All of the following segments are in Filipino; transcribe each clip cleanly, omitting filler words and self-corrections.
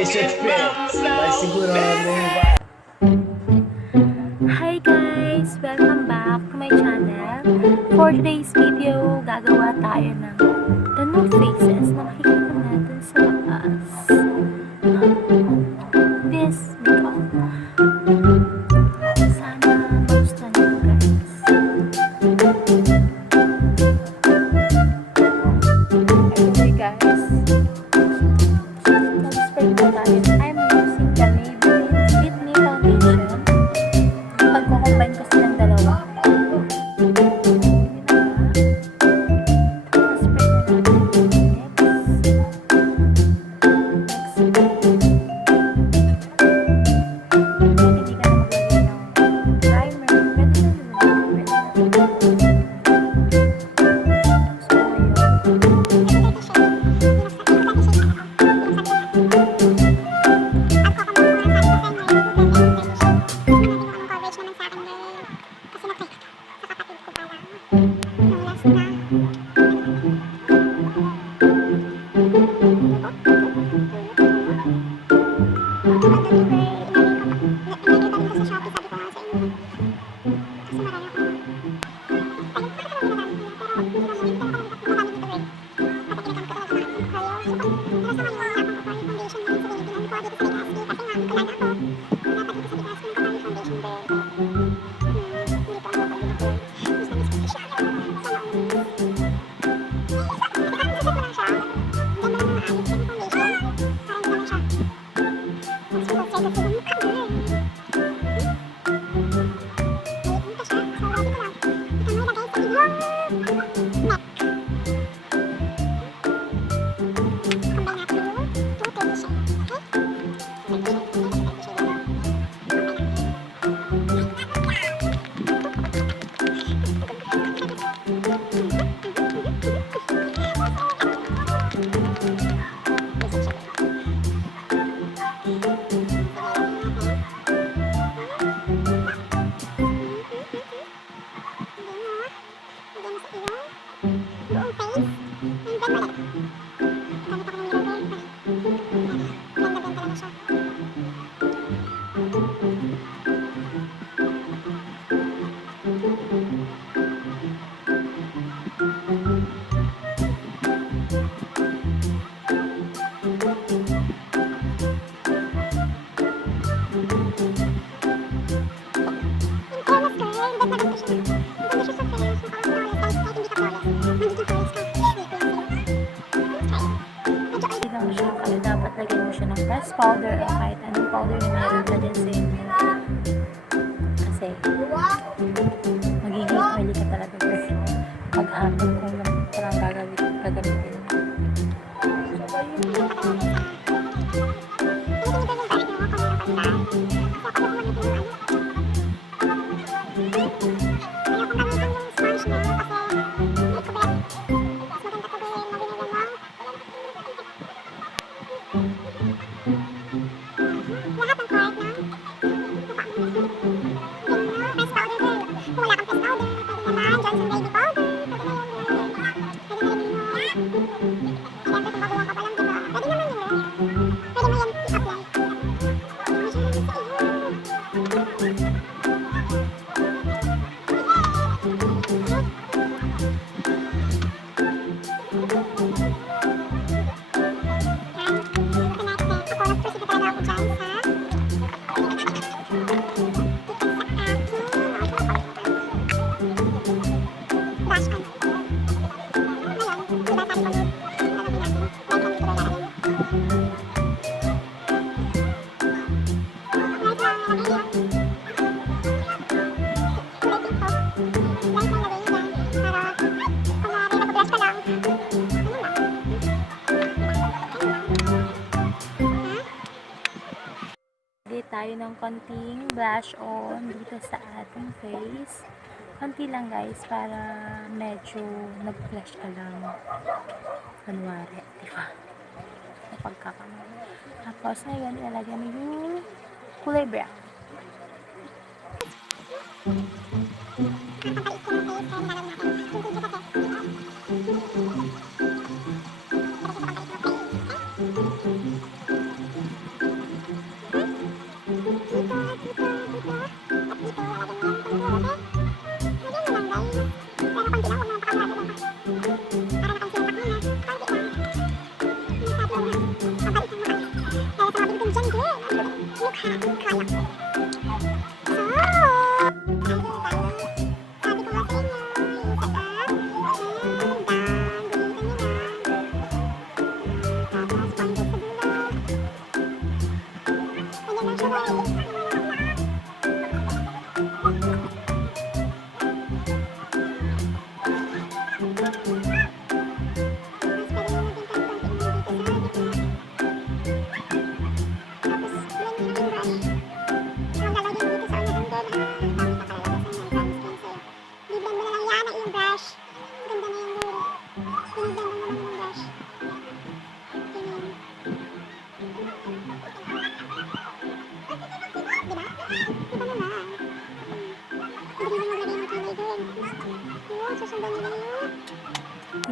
Hi guys! Welcome back to my channel. For today's video, gagawa tayo ng the nude faces na makikita natin sa labas. This makeup. Sana magustuhan nyo guys. Okay guys. Mag-spray na tayo. I'm using the Nude foundation. Pagko-combine ko silang dalawa. Dapat lagyan mo siya ng press powder o kahit anong powder na meron ka din sa inyo. Kasi magiging oily ka talaga kasi paghapon kung parang gagamitin mo. Tayo ng konting blush on dito sa ating face. Konti lang guys para medyo nag-blush ka lang. Kunwari, diba? Napagkakamali. Tapos ngayon ilalagay mo yung kulay brown.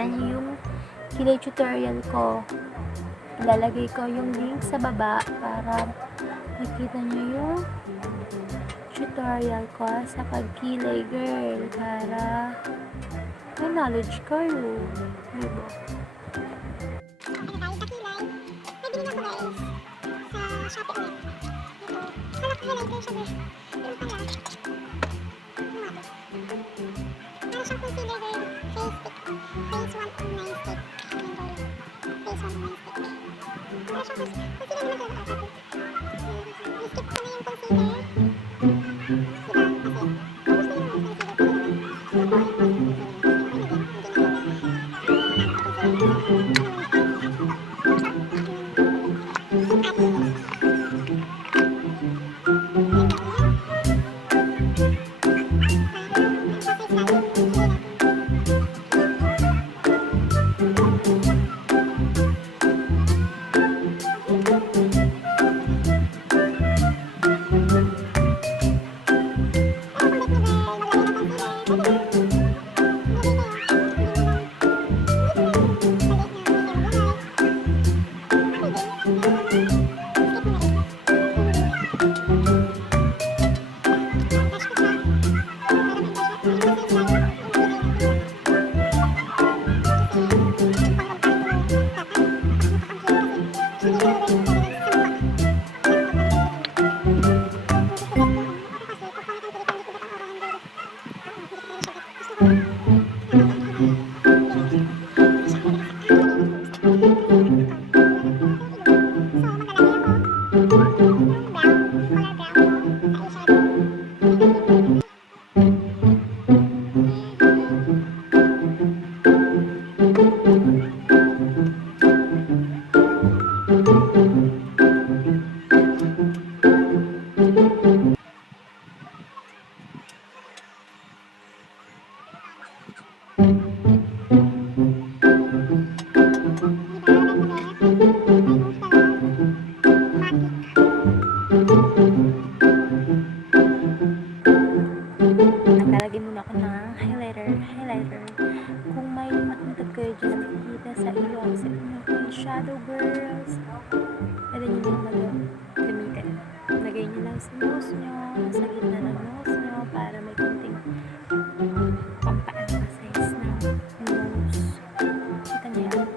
tingnan niyo yung kilay tutorial ko. Ilalagay ko yung link sa baba para makita niyo yung tutorial ko sa pagkilay, girl, para may knowledge kayo, diba? Ano tayo sa kilay? May binili ako guys sa Shopee ulit. Ito. Kala ko highlighter siya guys. Yung pala. Ano nga to? Para siyang concealer girl. Face stick. Face 109 stick. Ayan girl. Face 109 stick. Para siyang concealer naman talaga ako. I-skip ko na yung concealer. Diba? Kasi ubus na yung concealer. Pero naman. Nakuha yung Naglalagay muna ako ng highlighter. Kung may makikita kayo dyan na makikita sa iyo, sa inyo shadow girls, pwede nyo lang gamitin. Lagay nyo lang sa nose nyo, sa gitna ng nose nyo, para may konting pampa-emphasize ng nose. Kita nyo yan?